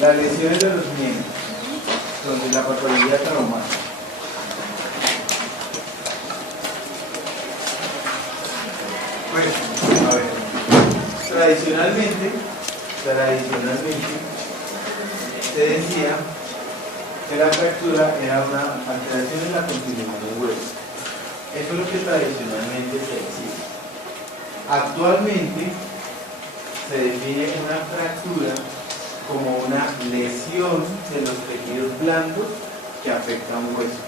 Las lesiones de los miembros, donde la patología traumática. Bueno, a ver, tradicionalmente se decía que la fractura era una alteración en la continuidad del hueso. Eso es lo que tradicionalmente se decía. Actualmente se define una fractura como una lesión de los tejidos blandos que afecta a un hueso.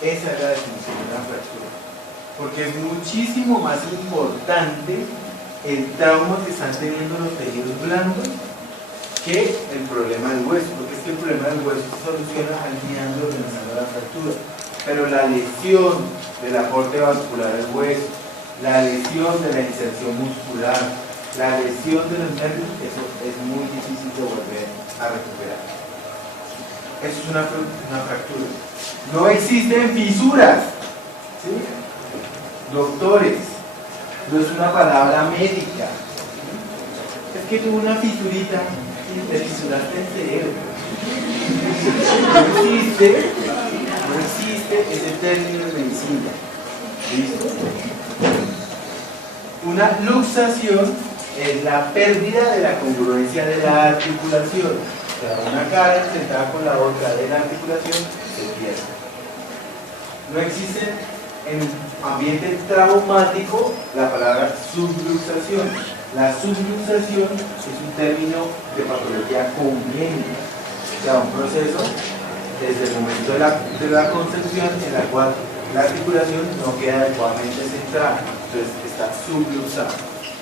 Esa es la definición de una fractura. Porque es muchísimo más importante el trauma que están teniendo los tejidos blandos que el problema del hueso. Porque es que el problema del hueso se soluciona alineando y organizando la fractura. Pero la lesión del aporte vascular al hueso, la lesión de la inserción muscular, la lesión de los nervios, eso es muy difícil de volver a recuperar. Eso es una fractura. No existen fisuras, ¿sí? Doctores, no es una palabra médica. Es que tuvo una fisurita y te fisuraste el cerebro. No existe ese término en medicina. ¿Listo? Una luxación es la pérdida de la congruencia de la articulación. O sea, una cara enfrentada con la otra de la articulación se pierde. No existe en ambiente traumático la palabra subluxación. La subluxación es un término de patología congénita, o sea, un proceso desde el momento de la concepción en la cual la articulación no queda adecuadamente centrada, entonces está subluxada.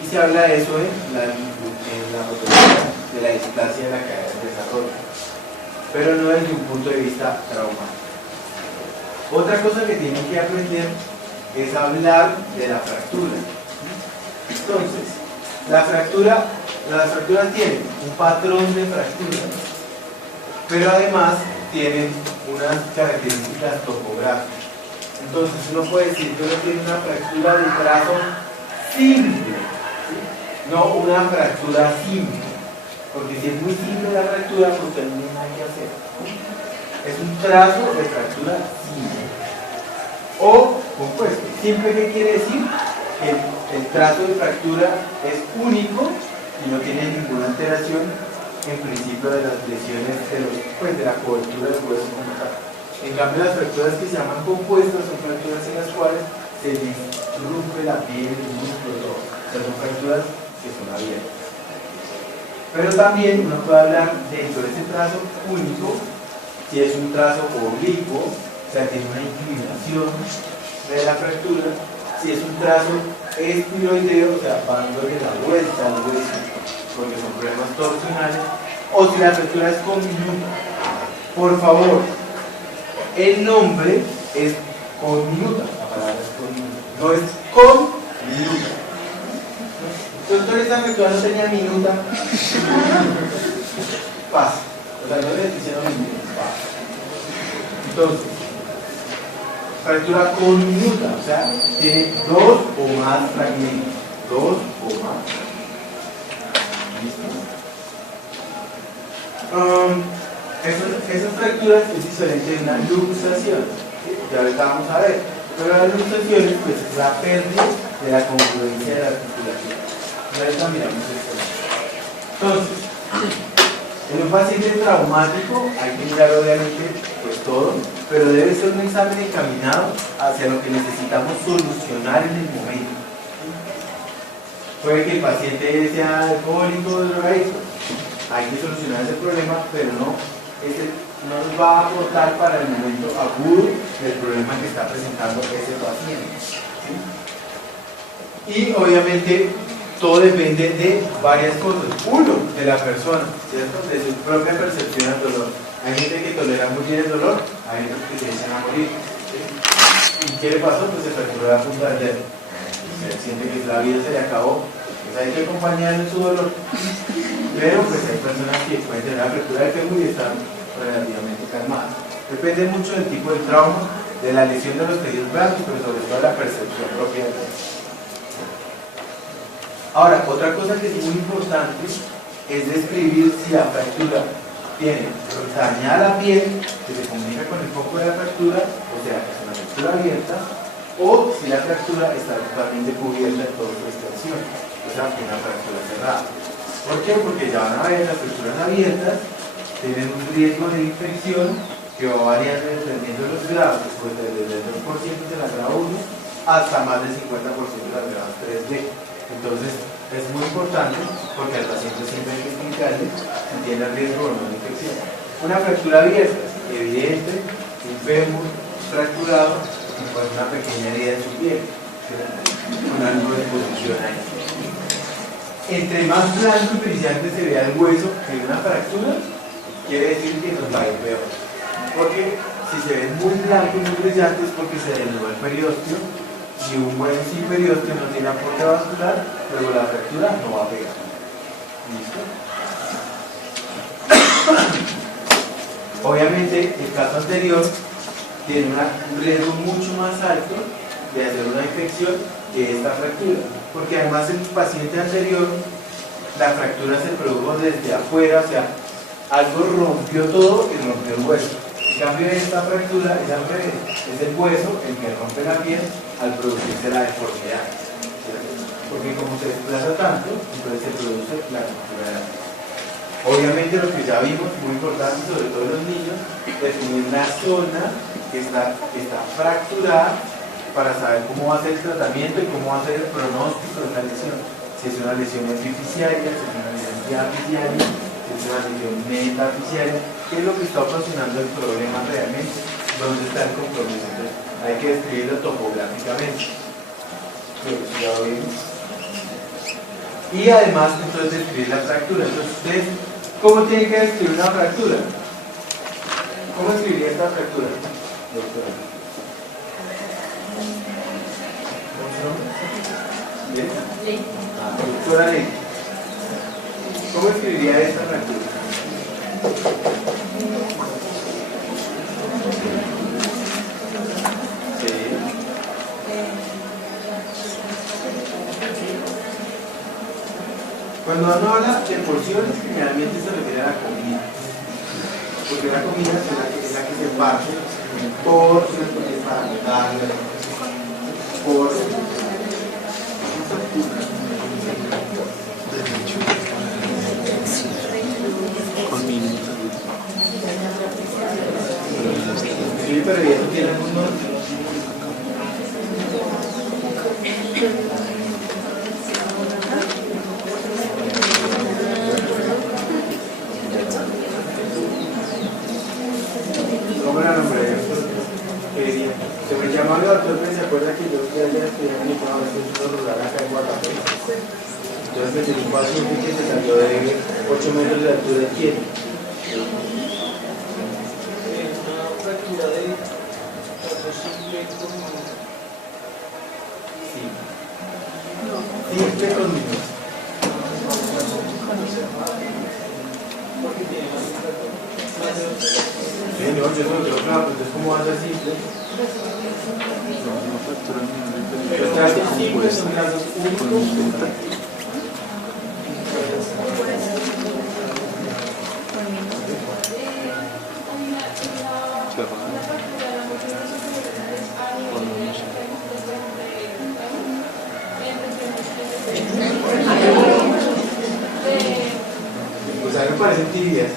Y se habla de eso en la patología de la displasia de la cadera del desarrollo, pero no desde un punto de vista traumático. Otra cosa que tienen que aprender es hablar de la fractura. Entonces, las fracturas tienen un patrón de fractura, pero además tienen unas características topográficas. Entonces, uno puede decir que uno tiene una fractura de trazo simple, ¿sí? No una fractura simple, porque si es muy simple la fractura, pues no hay nada que hacer. Es un trazo de fractura simple o compuesto. ¿Simple qué quiere decir? Que el trazo de fractura es único y no tiene ninguna alteración en principio de las lesiones de la cobertura del hueso como tal. En cambio, las fracturas que se llaman compuestas son fracturas en las cuales se disrumpe la piel, el músculo, o sea, son fracturas que son abiertas. Pero también uno puede hablar dentro de ese trazo único, si es un trazo oblicuo, o sea, tiene una inclinación de la fractura, si es un trazo estiroideo, o sea, dándole la vuelta al hueso, porque son problemas torsionales, o si la fractura es conminuta. Por favor, el nombre es conminuta, la palabra es conminuta, no es conminuta. Doctor, esta fractura no tenía minuta. Pasa. O sea, no le estoy diciendo minuta, pasa. Entonces, fractura conminuta, o sea, tiene dos o más fragmentos. Dos o más. ¿Listo? Esas fracturas es diferente de una luxación, ¿sí? Ya ahorita vamos a ver. Pero las luxaciones, pues, es la pérdida de la congruencia de la articulación. Ahorita miramos esto. Entonces, en un paciente traumático hay que mirar obviamente pues todo, pero debe ser un examen encaminado hacia lo que necesitamos solucionar en el momento. Puede que el paciente sea alcohólico o drogadicto, hay que solucionar ese problema, pero no nos va a aportar para el momento agudo del problema que está presentando ese paciente, ¿sí? Y obviamente todo depende de varias cosas. Uno, de la persona, ¿cierto? De su propia percepción al dolor. Hay gente que tolera muy bien el dolor, hay gente que se echan a morir, ¿sí? ¿Y qué le pasó? Pues se fracturó la punta del dedo. Se siente que la vida se le acabó. Pues hay que acompañarle en su dolor. Pero pues hay personas que pueden tener la fractura del fémur y están relativamente calmadas. Depende mucho del tipo de trauma, de la lesión de los tejidos blandos, pero sobre todo de la percepción propia del dolor. Ahora, otra cosa que es muy importante es describir si la fractura tiene dañada la piel, que se comunica con el foco de la fractura, o sea, es una fractura abierta, o si la fractura está totalmente cubierta en toda su extensión, o sea, una fractura cerrada. ¿Por qué? Porque ya van a ver las fracturas abiertas, tienen un riesgo de infección que va variando dependiendo de los grados, pues desde el 2% de la grado 1 hasta más del 50% de la grado 3B. Entonces, es muy importante porque al paciente siempre hay que explicarle si tiene riesgo o no de infección. Una fractura abierta, evidente, un fémur fracturado y pues una pequeña herida en su piel, con algo de posición ahí. Entre más blanco y brillante se vea el hueso que una fractura, quiere decir que nos va a ir peor. Porque si se ve muy blanco y muy brillante es porque se desnudó el periósteo. Si un hueso sin periósteo no tiene aporte vascular, luego la fractura no va a pegar. ¿Listo? Obviamente, el caso anterior tiene un riesgo mucho más alto de hacer una infección que esta fractura. Porque además en el paciente anterior, la fractura se produjo desde afuera, o sea, algo rompió todo y rompió el hueso. En cambio, esta fractura es al revés, es el hueso el que rompe la piel al producirse la deformidad. Porque como se desplaza tanto, entonces se produce la fractura de la piel. Obviamente lo que ya vimos, muy importante, sobre todo en los niños, definir la zona que está fracturada para saber cómo va a ser el tratamiento y cómo va a ser el pronóstico de la lesión. Si es una lesión epificiaria, si es una lesión diaficiaria, si es una lesión metaficiaria, qué es lo que está ocasionando el problema realmente, dónde está el compromiso. Entonces, hay que describirlo topográficamente. Ya lo vimos. Y además, entonces, describir la fractura. Entonces, ustedes, ¿cómo tienen que describir una fractura? ¿Cómo escribiría esta fractura, doctora? ¿Bien? Doctora Ley, ¿cómo escribiría esta fractura? Sí. Cuando uno habla de porciones, generalmente se refiere a la comida, porque la comida es la que se parte por para darle por con minutos. Sí, pero ya no tiene algún nombre. ¿Cómo era el nombre de esto? Se me llamaba el doctor, ¿se acuerda que yo fui allá a estudiar en una vez rural acá en Guadalajara? Entonces me tenía un paciente que se salió de 8 metros de altura de pie. Una fractura de simple con minutos. Sí, no, yo no creo, claro, entonces ¿cómo va a ser simple? Los trazos simples son trazos únicos. Pues a mí me parecen tibias.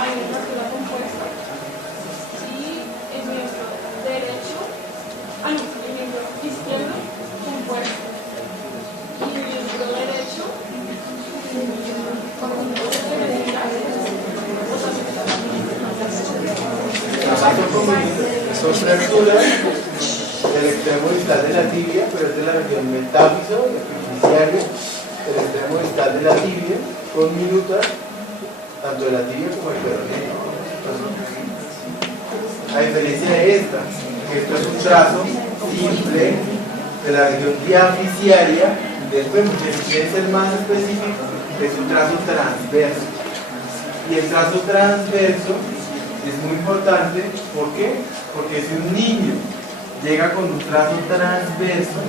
Hay una fractura compuesta y el miembro derecho, el miembro izquierdo compuesto y el miembro derecho son fracturas del extremo distal de la tibia, pero es de la región metáfiso, epificiario, el extremo distal de la tibia, con minutas tanto de la tibia como el peroneo. A diferencia de esta, que esto es un trazo simple de la región diaficiaria del fémur, que si quieren ser más específico, es un trazo transverso. Y el trazo transverso es muy importante, ¿por qué? Porque si un niño llega con un trazo transverso,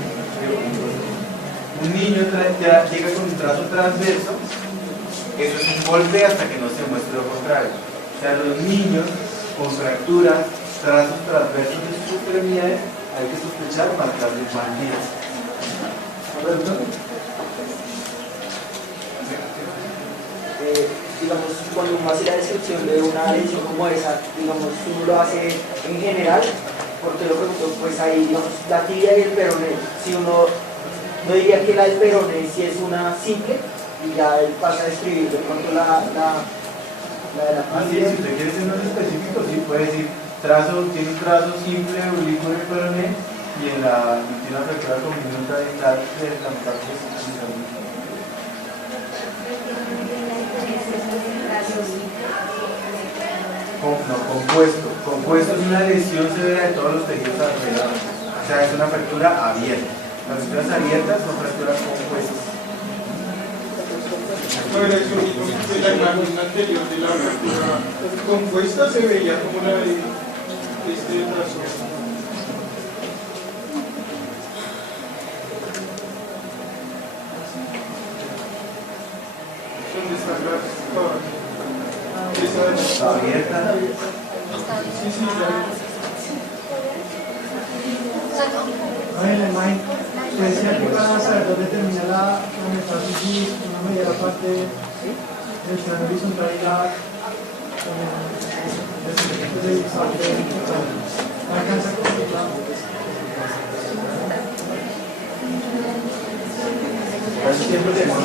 un niño llega con un trazo transverso, eso es un golpe hasta que no se muestre lo contrario. O sea, los niños con fracturas, trazos transversos de sus extremidades, hay que sospechar marcas infantiles. Digamos, cuando uno hace la descripción de una lesión como esa, digamos, uno lo hace en general, porque lo pregunto, pues ahí, digamos, la tibia y el peroné, si uno no diría que la del peroné si es una simple, y ya él pasa a describir de pronto la de la Así tibia. es, si usted quiere ser más específico, sí puede decir, tiene un trazo simple, oblicuo en el peroné, y en la tiene una fractura conjunta de la compuesto. Compuesto es una lesión severa de todos los tejidos alrededor. O sea, es una fractura abierta. Las fracturas abiertas son fracturas compuestas. A ver, eso mismo que la imagen anterior de la fractura compuesta se veía como la de este trazo. ¿Dónde está la Está abierta. Sí, sí, A ver, la imagen, usted decía que para saber dónde termina la metástasis, una media parte del plano horizontal y la alcanza a completar. Casi siempre tenemos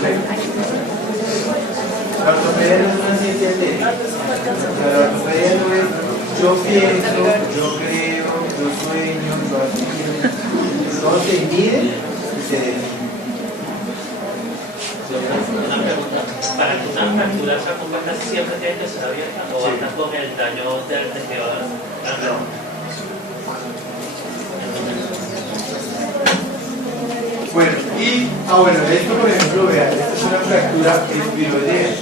la ortopedia no es una ciencia técnica. La ortopedia no es yo pienso, yo creo, yo sueño, yo aspiro. Todo se mide y se define. Una pregunta, para que una fractura sea compuesta siempre tiene que ser abierta o basta con el daño del tejido grande. Bueno, esto por ejemplo, vean, esta es una fractura espiroidea.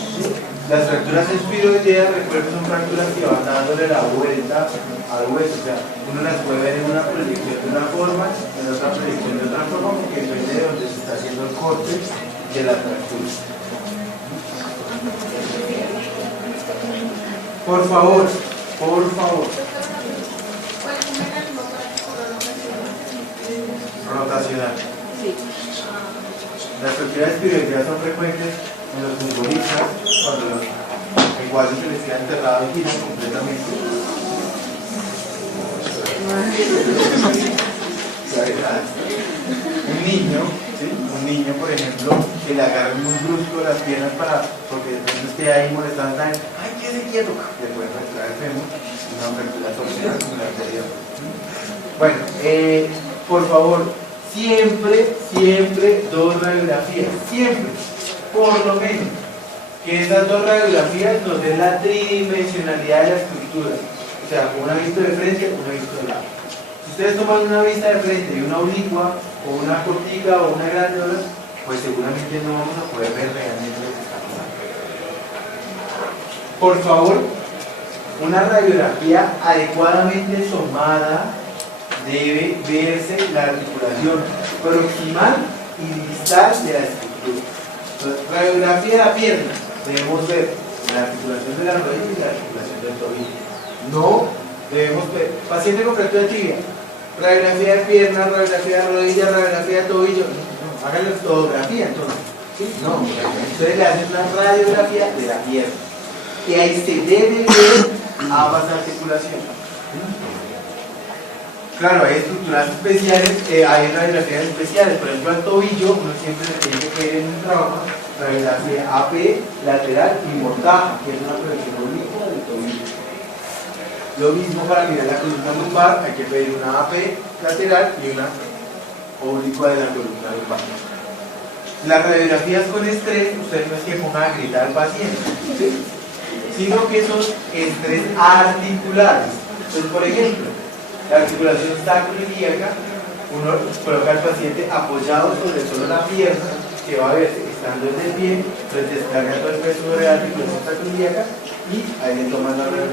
Las fracturas espiroideas, recuerden, son fracturas que van dándole la vuelta al hueso, o sea, uno las puede ver en una proyección de una forma, en otra proyección de otra forma, porque depende de donde se está haciendo el corte de la fractura. Por favor. Rotacional. Las fracturas espiroideas son frecuentes en los futbolistas cuando los iguales se les queda enterrado y giran completamente. Un niño, por ejemplo, que le agarren muy brusco las piernas porque después esté ahí molestando, ay, quédese quieto, le puede fracturar el fémur, una fractura torsional como la anterior. Bueno, por favor, siempre dos radiografías, siempre, por lo menos, que esas dos radiografías nos den la tridimensionalidad de la estructura, o sea, una vista de frente, una vista de lado. Si ustedes toman una vista de frente y una oblicua, o una cortica, o una grandiola, pues seguramente no vamos a poder ver realmente lo que está pasando. Por favor, una radiografía adecuadamente tomada, debe verse la articulación proximal y distal de la estructura. Entonces, radiografía de la pierna, debemos ver la articulación de la rodilla y la articulación del tobillo. No debemos ver, paciente con fractura de tibia, radiografía de pierna, radiografía de rodilla, radiografía de tobillo. No, háganle fotografía entonces. ¿Sí? No, ustedes le hacen una radiografía de la pierna. Y ahí se debe ver ambas articulaciones. Claro, hay estructuras especiales, hay radiografías especiales. Por ejemplo, al tobillo, uno siempre se tiene que ver en un trauma, radiografía AP, lateral y mortaja, que es una proyección oblicua del tobillo. Lo mismo para mirar la columna lumbar, hay que pedir una AP lateral y una oblicua de la columna lumbar. Las radiografías con estrés, ustedes no es que pongan a gritar al paciente, ¿sí? Sino que son estrés articulares. Entonces, por ejemplo, la articulación sacroiliaca, uno coloca al paciente apoyado sobre solo la pierna, que va a verse estando en el pie, entonces descarga todo el peso de la articulación sacroiliaca y ahí le toman la radiografía.